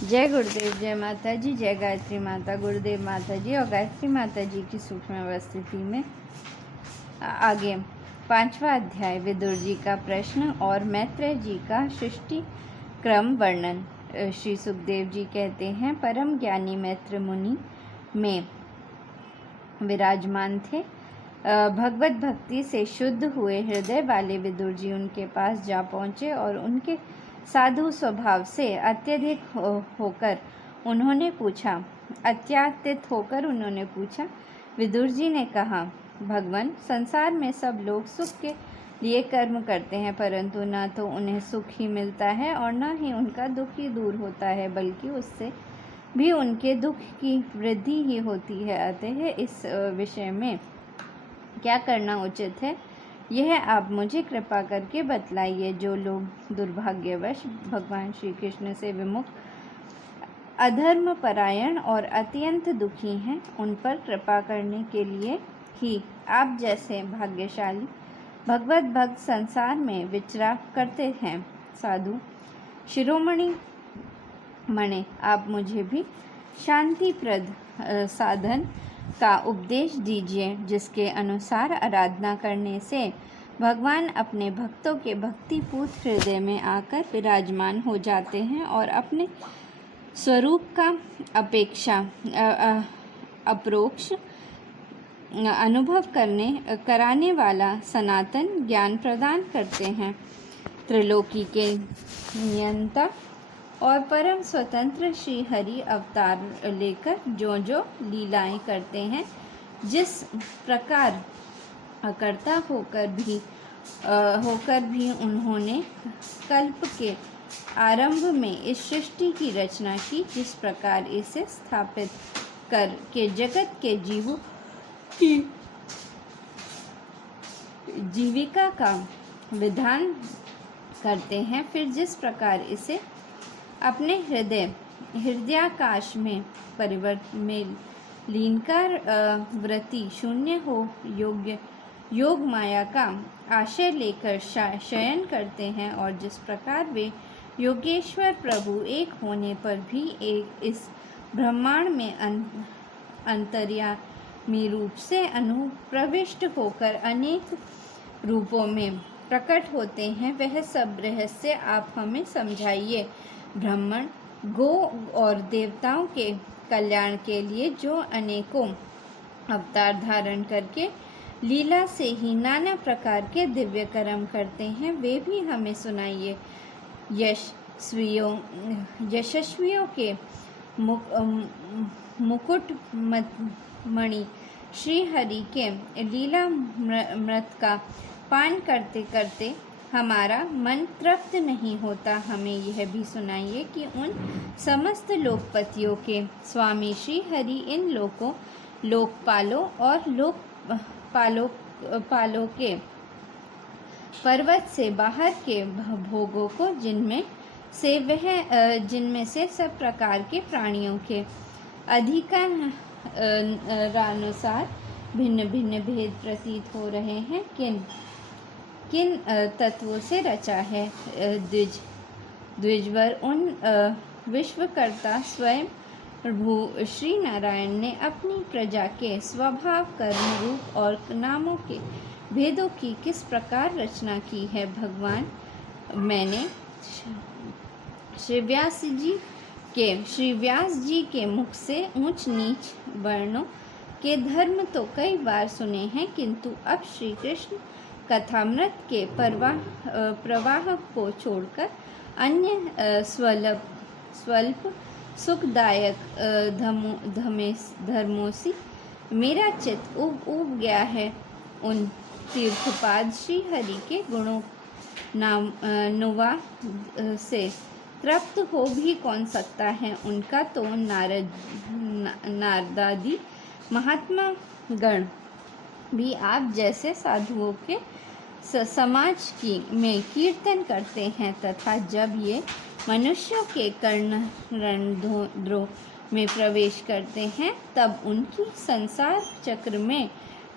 जय गुरुदेव, जय माता जी, जय गायत्री माता। गुरुदेव माता जी और गायत्री माता जी की सूक्ष्म अवस्थिति में आगे 5वां अध्याय विदुर जी का प्रश्न और मैत्रेय जी का सृष्टि क्रम वर्णन। श्री सुखदेव जी कहते हैं, परम ज्ञानी मैत्र मुनि में विराजमान थे। भगवत भक्ति से शुद्ध हुए हृदय वाले विदुर जी उनके पास जा पहुँचे और उनके साधु स्वभाव से अत्यधिक होकर उन्होंने पूछा। विदुर जी ने कहा, भगवान, संसार में सब लोग सुख के लिए कर्म करते हैं, परंतु न तो उन्हें सुख ही मिलता है और न ही उनका दुख ही दूर होता है, बल्कि उससे भी उनके दुख की वृद्धि ही होती है। अतः इस विषय में क्या करना उचित है, यह आप मुझे कृपा करके बतलाइए। जो लोग दुर्भाग्यवश भगवान श्री कृष्ण से विमुख, अधर्म परायण और अत्यंत दुखी हैं, उन पर कृपा करने के लिए ही आप जैसे भाग्यशाली भगवत भक्त संसार में विचरा करते हैं। साधु शिरोमणि मणे, आप मुझे भी शांतिप्रद साधन का उपदेश दीजिए, जिसके अनुसार आराधना करने से भगवान अपने भक्तों के भक्तिपूत हृदय में आकर विराजमान हो जाते हैं और अपने स्वरूप का अपरोक्ष अनुभव कराने वाला सनातन ज्ञान प्रदान करते हैं। त्रिलोकी के नियंता और परम स्वतंत्र श्री हरि अवतार लेकर जो जो लीलाएं करते हैं, जिस प्रकार अकर्ता होकर भी उन्होंने कल्प के आरंभ में इस सृष्टि की रचना की, जिस प्रकार इसे स्थापित करके जगत के जीवों की जीविका का विधान करते हैं, फिर जिस प्रकार इसे अपने हृदयाकाश में लीन कर वृत्ति शून्य हो योग माया का आश्रय लेकर शयन करते हैं, और जिस प्रकार वे योगेश्वर प्रभु एक होने पर भी इस ब्रह्मांड में अंतर्यामी रूप से अनुप्रविष्ट होकर अनेक रूपों में प्रकट होते हैं, वह सब रहस्य आप हमें समझाइए। ब्राह्मण, गो और देवताओं के कल्याण के लिए जो अनेकों अवतार धारण करके लीला से ही नाना प्रकार के दिव्य कर्म करते हैं, वे भी हमें सुनाइए। यशस्वियों के मुकुट मणि श्री हरि के लीला मृत का पान करते करते हमारा मन तृप्त नहीं होता। हमें यह भी सुनाइए कि उन समस्त लोकपतियों के स्वामी श्री हरि इन लोकपालों और लोकपालों के पर्वत से बाहर के भोगों को, जिनमें से सब प्रकार के प्राणियों के अधिकारानुसार भिन्न भिन्न भेद प्रतीत हो रहे हैं, किन तत्वों से रचा है। द्विजवर, उन विश्वकर्ता स्वयं प्रभु श्री नारायण ने अपनी प्रजा के स्वभाव, कर्म, रूप और नामों के भेदों की किस प्रकार रचना की है। भगवान, मैंने श्री व्यास जी के मुख से ऊंच नीच वर्णों के धर्म तो कई बार सुने हैं, किंतु अब श्री कृष्ण कथामृत के प्रवाह को छोड़कर अन्य स्वल्प सुखदायक धर्मों से मेरा चित्त उब गया है। उन तीर्थपाद श्री हरि के गुणों नुवा से तृप्त हो भी कौन सकता है। उनका तो नारदादि महात्मा गण भी आप जैसे साधुओं के समाज में कीर्तन करते हैं, तथा जब ये मनुष्यों के कर्ण रणद्रोह में प्रवेश करते हैं, तब उनकी संसार चक्र में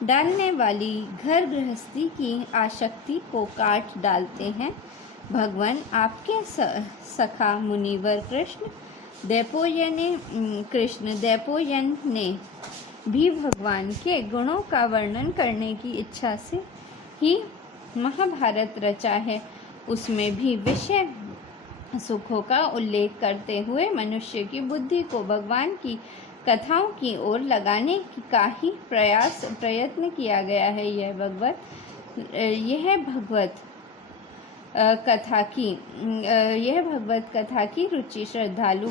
डालने वाली घर गृहस्थी की आसक्ति को काट डालते हैं। भगवान, आपके सखा मुनिवर कृष्ण कृष्ण द्वैपायन ने भी भगवान के गुणों का वर्णन करने की इच्छा से ही महाभारत रचा है। उसमें भी विषय सुखों का उल्लेख करते हुए मनुष्य की बुद्धि को भगवान की कथाओं की ओर लगाने का ही प्रयत्न किया गया है। यह भगवत कथा की रुचि श्रद्धालु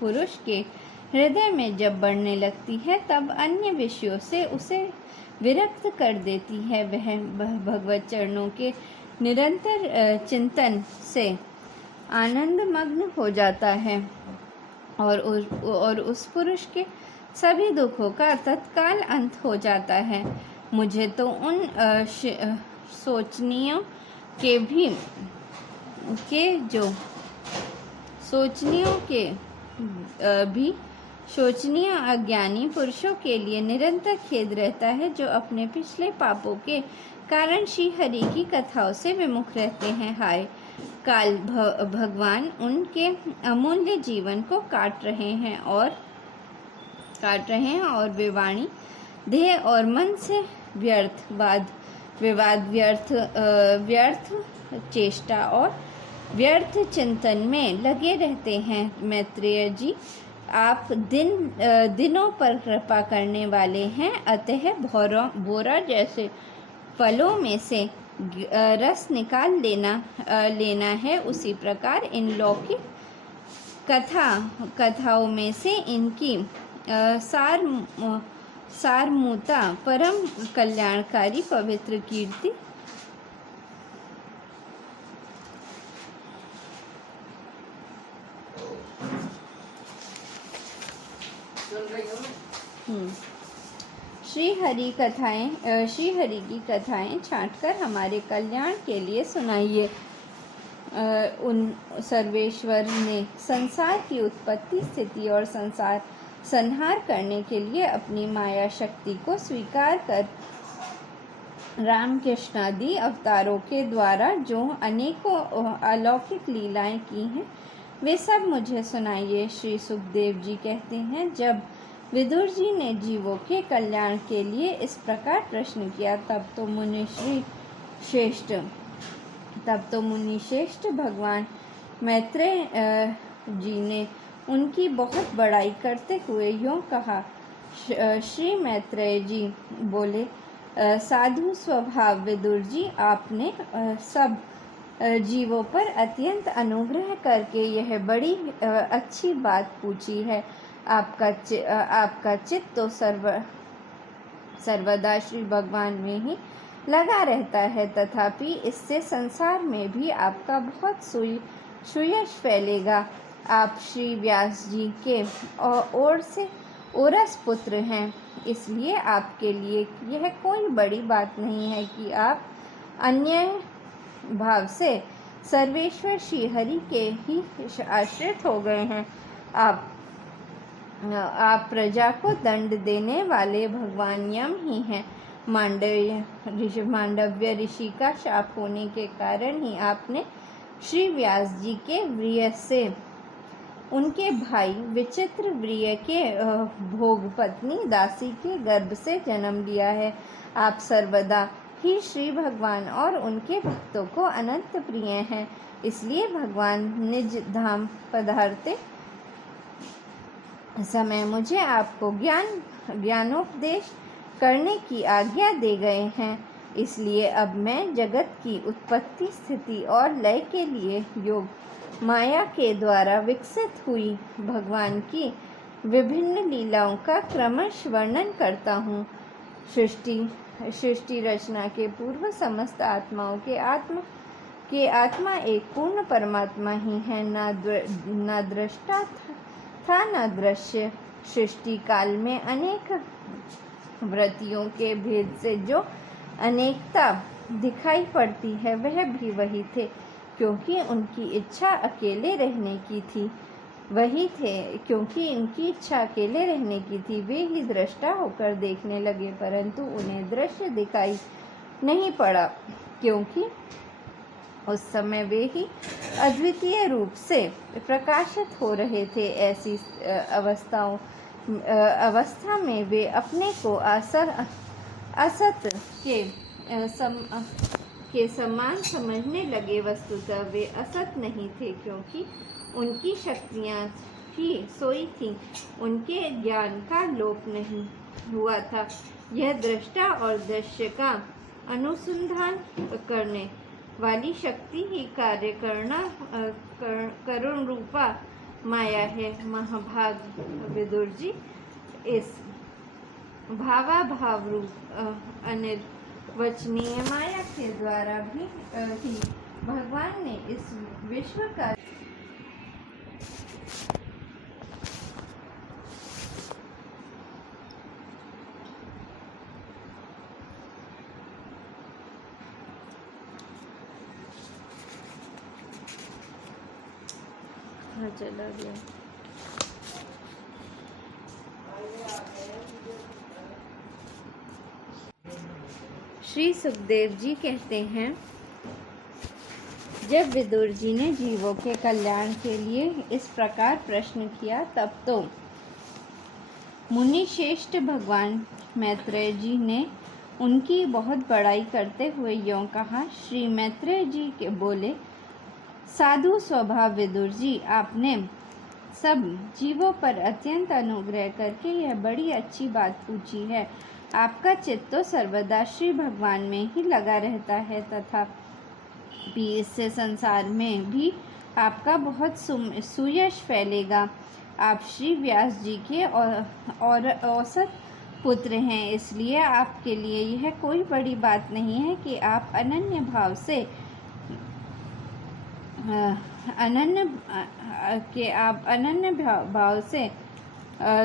पुरुष के हृदय में जब बढ़ने लगती है तब अन्य विषयों से उसे विरक्त कर देती है। वह भगवत चरणों के निरंतर चिंतन से आनंद मग्न हो जाता है और उस पुरुष के सभी दुखों का तत्काल अंत हो जाता है। मुझे तो उन सोचनियों शोचनीय अज्ञानी पुरुषों के लिए निरंतर खेद रहता है, जो अपने पिछले पापों के कारण श्री हरि की कथाओं से विमुख रहते हैं। हाय काल, भगवान उनके अमूल्य जीवन को काट रहे हैं और वे वाणी, देह और मन से व्यर्थ चेष्टा और व्यर्थ चिंतन में लगे रहते हैं। मैत्रेय जी, आप दिनों पर कृपा करने वाले हैं, अतः बोरा जैसे फलों में से रस निकाल लेना है। उसी प्रकार इन लौकिक कथाओं में से इनकी सारमूता परम कल्याणकारी पवित्र कीर्ति श्री हरि की कथाएं छांटकर हमारे कल्याण के लिए सुनाइए। उन सर्वेश्वर ने संसार की उत्पत्ति, स्थिति और संहार करने के लिए अपनी माया शक्ति को स्वीकार कर रामकृष्णादि अवतारों के द्वारा जो अनेकों अलौकिक लीलाएं की हैं, वे सब मुझे सुनाइए। श्री सुखदेव जी कहते हैं, जब विदुर जी ने जीवों के कल्याण के लिए इस प्रकार प्रश्न किया, तब तो मुनि श्रेष्ठ भगवान मैत्रेय जी ने उनकी बहुत बड़ाई करते हुए यूँ कहा। श्री मैत्रेय जी बोले, साधु स्वभाव विदुर जी, आपने सब जीवों पर अत्यंत अनुग्रह करके यह बड़ी अच्छी बात पूछी है। आपका चित्त तो सर्वदा श्री भगवान में ही लगा रहता है, तथापि इससे संसार में भी आपका बहुत सुयश फैलेगा। आप श्री व्यास जी के औरस पुत्र हैं, इसलिए आपके लिए यह कोई बड़ी बात नहीं है कि आप अन्य भाव से सर्वेश्वर श्री हरि के ही आश्रित हो गए हैं। आप प्रजा को दंड देने वाले भगवान यम ही हैं। मांडव्य ऋषि का शाप होने के कारण ही आपने श्री व्यास जी के वीर्य से उनके भाई विचित्र वीर्य के भोग पत्नी दासी के गर्भ से जन्म लिया है। आप सर्वदा ही श्री भगवान और उनके भक्तों को अनंत प्रिय हैं, इसलिए भगवान निज धाम पधारते समय मुझे आपको ज्ञानोपदेश करने की आज्ञा दे गए हैं। इसलिए अब मैं जगत की उत्पत्ति, स्थिति और लय के लिए योग माया के द्वारा विकसित हुई भगवान की विभिन्न लीलाओं का क्रमश वर्णन करता हूँ। सृष्टि रचना के पूर्व समस्त आत्माओं के आत्मा एक पूर्ण परमात्मा ही है, ना दृष्टा था न दृश्य। सृष्टि काल में अनेक वृत्तियों के भेद से जो अनेकता दिखाई पड़ती है, वह भी वही थे, क्योंकि उनकी इच्छा अकेले रहने की थी। क्योंकि इनकी इच्छा अकेले रहने की थी, वे ही दृष्टा होकर देखने लगे, परंतु उन्हें दृश्य दिखाई नहीं पड़ा, क्योंकि उस समय वे ही अद्वितीय रूप से प्रकाशित हो रहे थे। ऐसी अवस्था में वे अपने को असत के समान समझने लगे। वस्तुतः वे असत नहीं थे, क्योंकि उनकी शक्तियाँ ही सोई थीं, उनके ज्ञान का लोप नहीं हुआ था। यह दृष्टा और दृश्य का अनुसंधान करने वाली शक्ति ही कार्य करुण रूपा माया है। महाभाग विदुर जी, इस भावाभाव रूप अनिर्वचनीय माया के द्वारा भी ही भगवान ने इस विश्व का चला गया। श्री सुखदेव जी कहते हैं, जब विदुर जी ने जीवों के कल्याण के लिए इस प्रकार प्रश्न किया, तब तो मुनि श्रेष्ठ भगवान मैत्रेय जी ने उनकी बहुत बड़ाई करते हुए यों कहा। श्री मैत्रेय जी के बोले, साधु स्वभाव विदुर जी, आपने सब जीवों पर अत्यंत अनुग्रह करके यह बड़ी अच्छी बात पूछी है। आपका चित्त तो सर्वदा श्री भगवान में ही लगा रहता है, तथा इससे संसार में भी आपका बहुत सुयश फैलेगा। आप श्री व्यास जी के और औसत पुत्र हैं, इसलिए आपके लिए यह कोई बड़ी बात नहीं है कि आप अनन्य भाव से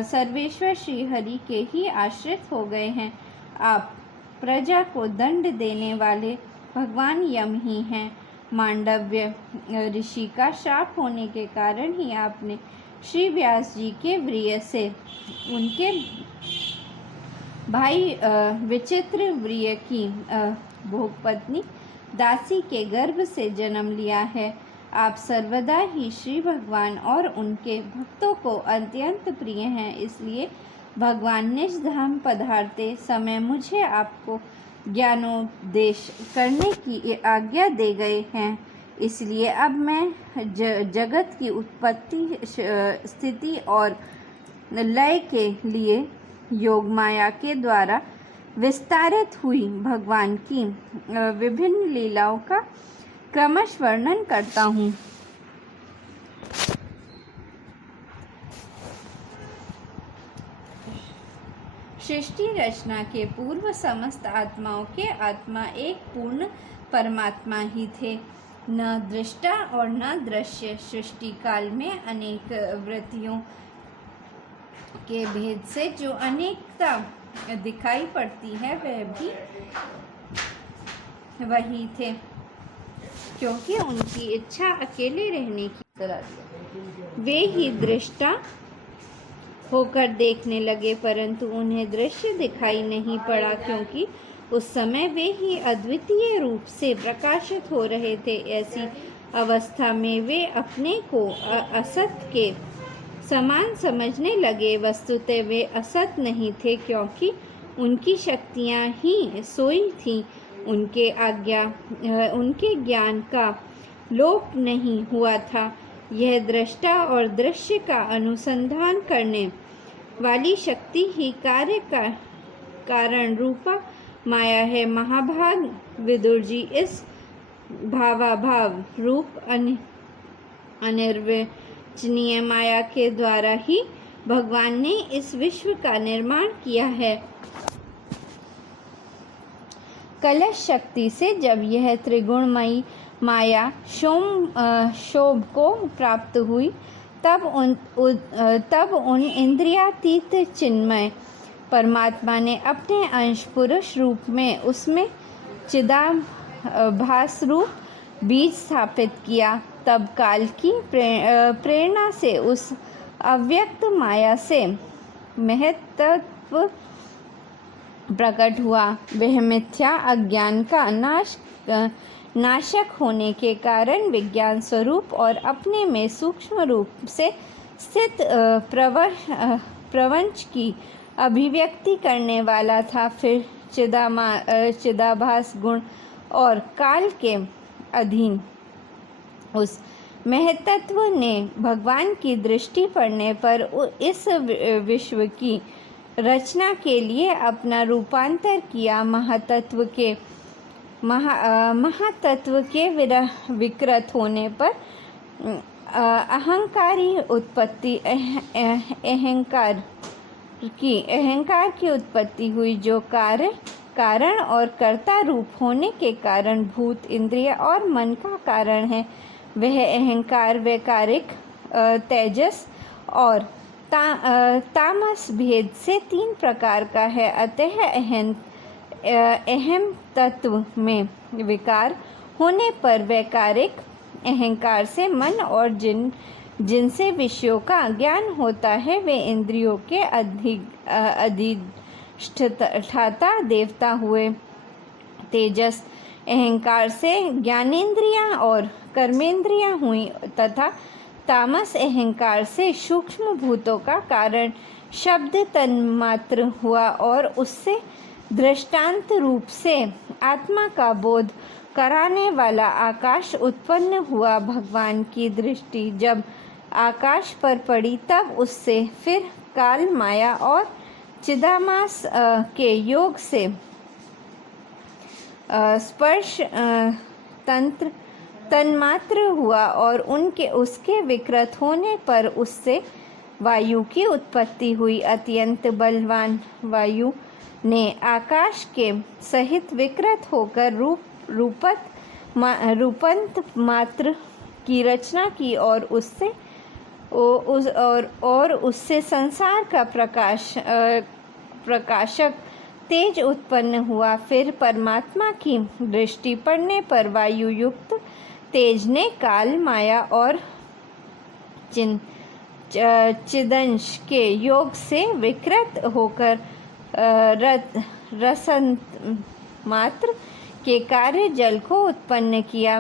सर्वेश्वर श्री हरि के ही आश्रित हो गए हैं। आप प्रजा को दंड देने वाले भगवान यम ही हैं। मांडव्य ऋषि का श्राप होने के कारण ही आपने श्री व्यास जी के व्रिय से उनके भाई विचित्र व्रिय की भोगपत्नी दासी के गर्भ से जन्म लिया है। आप सर्वदा ही श्री भगवान और उनके भक्तों को अत्यंत प्रिय हैं, इसलिए भगवान निज धाम पधारते समय मुझे आपको ज्ञानोपदेश करने की आज्ञा दे गए हैं। इसलिए अब मैं जगत की उत्पत्ति, स्थिति और लय के लिए योग माया के द्वारा विस्तारित हुई भगवान की विभिन्न लीलाओं का क्रमश वर्णन करता हूँ। सृष्टि रचना के पूर्व समस्त आत्माओं के आत्मा एक पूर्ण परमात्मा ही थे, न दृष्टा और न दृश्य। सृष्टि काल में अनेक वृत्तियों के भेद से जो अनेकता दिखाई पड़ती है, वह भी वही थे, क्योंकि उनकी इच्छा अकेले रहने की वे ही दृष्टा होकर देखने लगे, परंतु उन्हें दृश्य दिखाई नहीं पड़ा, क्योंकि उस समय वे ही अद्वितीय रूप से प्रकाशित हो रहे थे। ऐसी अवस्था में वे अपने को असत के समान समझने लगे। वस्तुतः वे असत नहीं थे, क्योंकि उनकी शक्तियाँ ही सोई थीं, उनके ज्ञान का लोप नहीं हुआ था। यह दृष्टा और दृश्य का अनुसंधान करने वाली शक्ति ही कार्य का कारण रूपा माया है। महाभाग विदुर जी, इस भावाभाव रूप अनिर्वचनीय माया के द्वारा ही भगवान ने इस विश्व का निर्माण किया है। कलश शक्ति से जब यह त्रिगुणमयी माया शोभ को प्राप्त हुई, तब उन इंद्रियातीत चिन्मय परमात्मा ने अपने अंश पुरुष रूप में उसमें चिदाभास रूप बीज स्थापित किया। तब काल की प्रेरणा से उस अव्यक्त माया से महत्त्व प्रकट हुआ। वह मिथ्या अज्ञान का नाशक होने के कारण विज्ञान स्वरूप और अपने में सूक्ष्म रूप से स्थित प्रपंच की अभिव्यक्ति करने वाला था। फिर चिदाभास गुण और काल के अधीन उस महतत्व ने भगवान की दृष्टि पड़ने पर इस विश्व की रचना के लिए अपना रूपांतर किया। महातत्व के विकृत होने पर अहंकारी उत्पत्ति अहंकार की उत्पत्ति हुई, जो कारण और कर्ता रूप होने के कारण भूत, इंद्रिय और मन का कारण है। वह अहंकार वैकारिक, तेजस और तामस भेद से 3 प्रकार का है। अतः अहम तत्व में विकार होने पर वैकारिक अहंकार से मन और जिनसे विषयों का ज्ञान होता है वे इंद्रियों के अधिष्ठाता देवता हुए। तेजस अहंकार से ज्ञानेंद्रियां और कर्मेंद्रियां हुई तथा तामस अहंकार से सूक्ष्म भूतों का कारण शब्द तन्मात्र हुआ और उससे दृष्टांत रूप से आत्मा का बोध कराने वाला आकाश उत्पन्न हुआ। भगवान की दृष्टि जब आकाश पर पड़ी तब उससे फिर काल, माया और चिदाभास के योग से स्पर्श तन्मात्र हुआ और उसके विकृत होने पर उससे वायु की उत्पत्ति हुई। अत्यंत बलवान वायु ने आकाश के सहित विकृत होकर रूपंत मात्र की रचना की और उससे संसार का प्रकाशक तेज उत्पन्न हुआ। फिर परमात्मा की दृष्टि पड़ने पर वायु युक्त तेज ने काल, माया और चिदंश के योग से विकृत होकर रसंत मात्र के कार्य जल को उत्पन्न किया।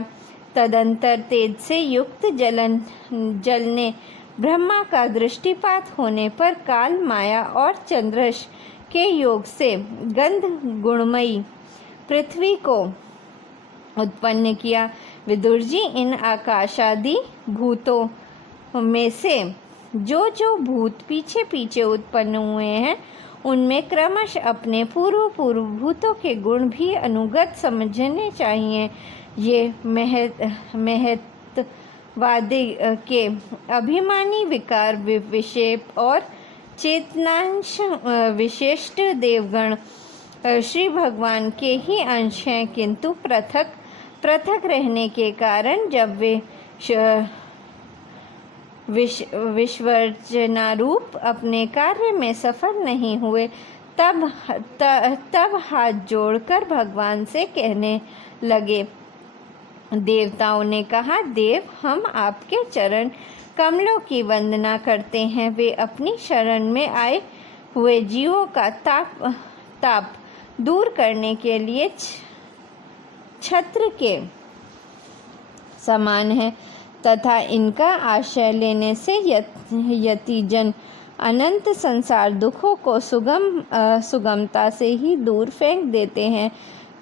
तदंतर तेज से युक्त जल ने ब्रह्मा का दृष्टिपात होने पर काल, माया और चंद्रश के योग से गंध गुणमयी पृथ्वी को उत्पन्न किया। विदुर जी, इन आकाशादि भूतों में से जो भूत पीछे पीछे उत्पन्न हुए हैं उनमें क्रमश अपने पूर्व भूतों के गुण भी अनुगत समझने चाहिए। ये महत्वादी के अभिमानी विकार विक्षेप और चेतनांश विशिष्ट देवगण श्री भगवान के ही अंश हैं, किंतु पृथक रहने के कारण जब वे विश्वर्जनारूप अपने कार्य में सफल नहीं हुए तब हाथ जोड़कर भगवान से कहने लगे। देवताओं ने कहा, देव, हम आपके चरण कमलों की वंदना करते हैं। वे अपनी शरण में आए हुए जीवों का ताप दूर करने के लिए छत्र के समान है तथा इनका आश्रय लेने से यतिजन अनंत संसार दुखों को सुगमता से ही दूर फेंक देते हैं।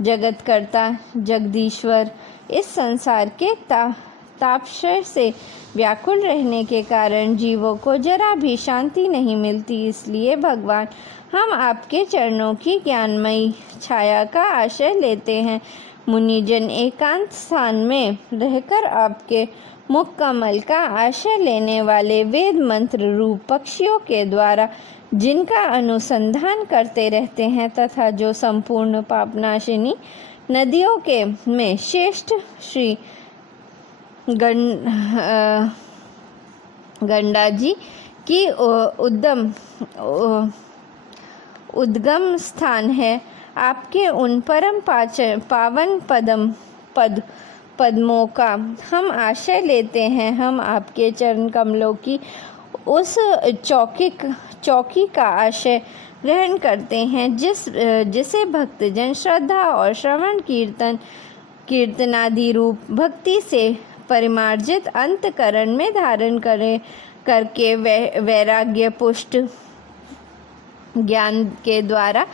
जगतकर्ता जगदीश्वर इस संसार के तापत्रय से व्याकुल रहने के कारण जीवों को जरा भी शांति नहीं मिलती। इसलिए भगवान, हम आपके चरणों की ज्ञानमयी छाया का आश्रय लेते हैं। मुनिजन एकांत स्थान में रहकर आपके मुख कमल का आश्रय लेने वाले वेद मंत्र रूप पक्षियों के द्वारा जिनका अनुसंधान करते रहते हैं तथा जो संपूर्ण पापनाशिनी नदियों के में श्रेष्ठ श्री गंगा जी की उद्गम स्थान है, आपके उन परम पावन पद्मों का हम आश्रय लेते हैं। हम आपके चरण कमलों की उस चौकी का आश्रय ग्रहण करते हैं जिसे भक्तजन श्रद्धा और श्रवण कीर्तन कीर्तनादि रूप भक्ति से परिमार्जित अंतकरण में धारण करके वैराग्य पुष्ट ज्ञान के द्वारा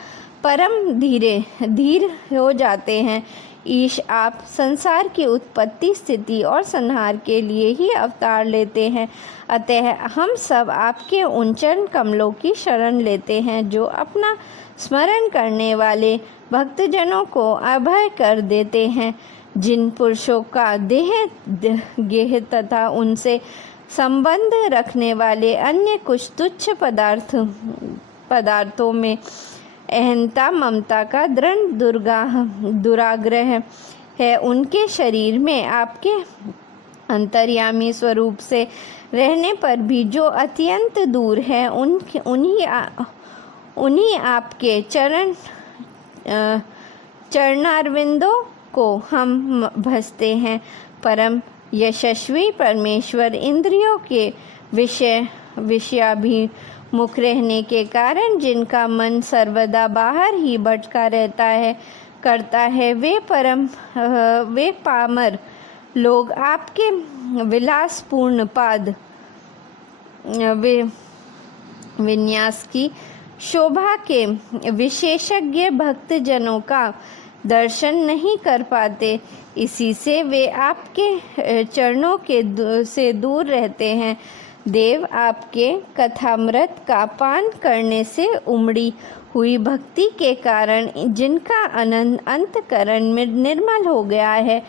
परम धीर हो जाते हैं। ईश, आप संसार की उत्पत्ति, स्थिति और संहार के लिए ही अवतार लेते हैं। अतः हम सब आपके उन चरण कमलों की शरण लेते हैं जो अपना स्मरण करने वाले भक्तजनों को अभय कर देते हैं। जिन पुरुषों का गेह तथा उनसे संबंध रखने वाले अन्य कुछ तुच्छ पदार्थों में अहंता ममता का दृढ़ दुराग्रह है, उनके शरीर में आपके अंतर्यामी स्वरूप से रहने पर भी जो अत्यंत दूर है, उन्हीं आपके चरणारविंदों को हम भजते हैं। परम यशस्वी परमेश्वर इंद्रियों के विषयाभिमुख रहने के कारण जिनका मन सर्वदा बाहर ही भटका करता है, वे पामर लोग आपके विलासपूर्ण पाद विन्यास की शोभा के विशेषज्ञ भक्तजनों का दर्शन नहीं कर पाते। इसी से वे आपके चरणों से दूर रहते हैं। देव, आपके कथामृत का पान करने से उमड़ी हुई भक्ति के कारण जिनका अंतकरण में निर्मल हो गया है,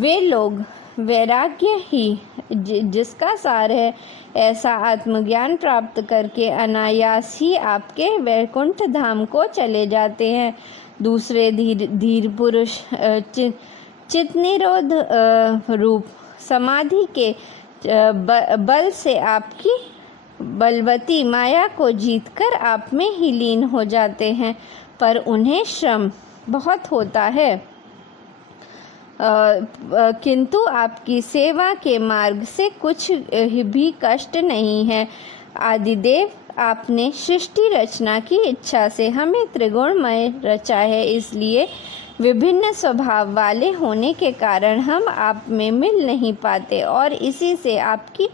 वे लोग वैराग्य ही जिसका सार है, ऐसा आत्मज्ञान प्राप्त करके अनायास ही आपके वैकुंठ धाम को चले जाते हैं। दूसरे धीर पुरुष चित्तनिरोध रूप समाधि के बल से आपकी बलवती माया को जीतकर आप में ही लीन हो जाते हैं, पर उन्हें श्रम बहुत होता है। किंतु आपकी सेवा के मार्ग से कुछ भी कष्ट नहीं है। आदिदेव, आपने सृष्टि रचना की इच्छा से हमें त्रिगुणमय रचा है, इसलिए विभिन्न स्वभाव वाले होने के कारण हम आप में मिल नहीं पाते और इसी से आपकी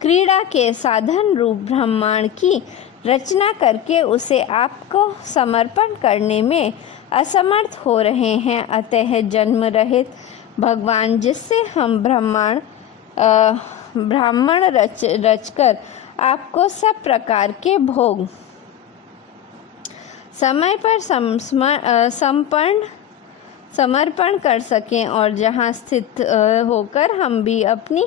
क्रीड़ा के साधन रूप ब्रह्मांड की रचना करके उसे आपको समर्पण करने में असमर्थ हो रहे हैं। अतः जन्म रहित भगवान, जिससे हम ब्राह्मण रचकर आपको सब प्रकार के भोग समय पर समर्पण कर सकें और जहाँ स्थित होकर हम भी अपनी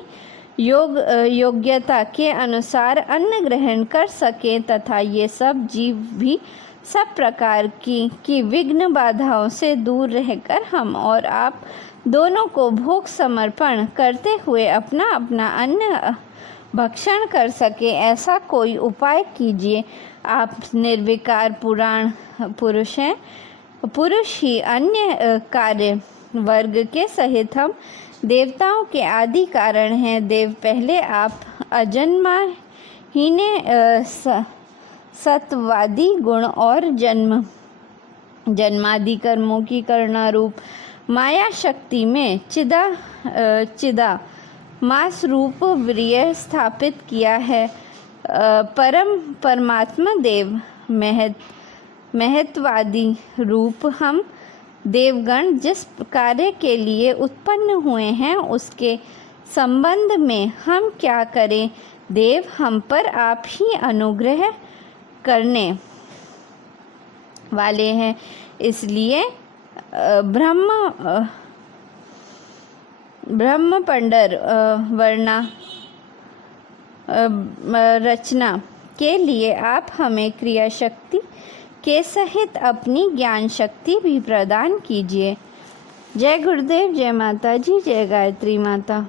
योग्यता के अनुसार अन्न ग्रहण कर सकें तथा ये सब जीव भी सब प्रकार की विघ्न बाधाओं से दूर रहकर हम और आप दोनों को भोग समर्पण करते हुए अपना अपना अन्न भक्षण कर सके, ऐसा कोई उपाय कीजिए। आप निर्विकार पुराण पुरुष हैं। पुरुष ही अन्य कार्य वर्ग के सहित हम देवताओं के आदि कारण हैं। देव, पहले आप अजन्मा हीने सत्वादी गुण और जन्मादि कर्मों की करना रूप माया शक्ति में चिदा मास रूप वीर्य स्थापित किया है। परमात्मा देव महत्वादी रूप हम देवगण जिस कार्य के लिए उत्पन्न हुए हैं उसके संबंध में हम क्या करें। देव, हम पर आप ही अनुग्रह करने वाले हैं, इसलिए ब्रह्म पंडर वर्णा रचना के लिए आप हमें क्रिया शक्ति के सहित अपनी ज्ञान शक्ति भी प्रदान कीजिए। जय गुरुदेव, जय माता जी, जय गायत्री माता।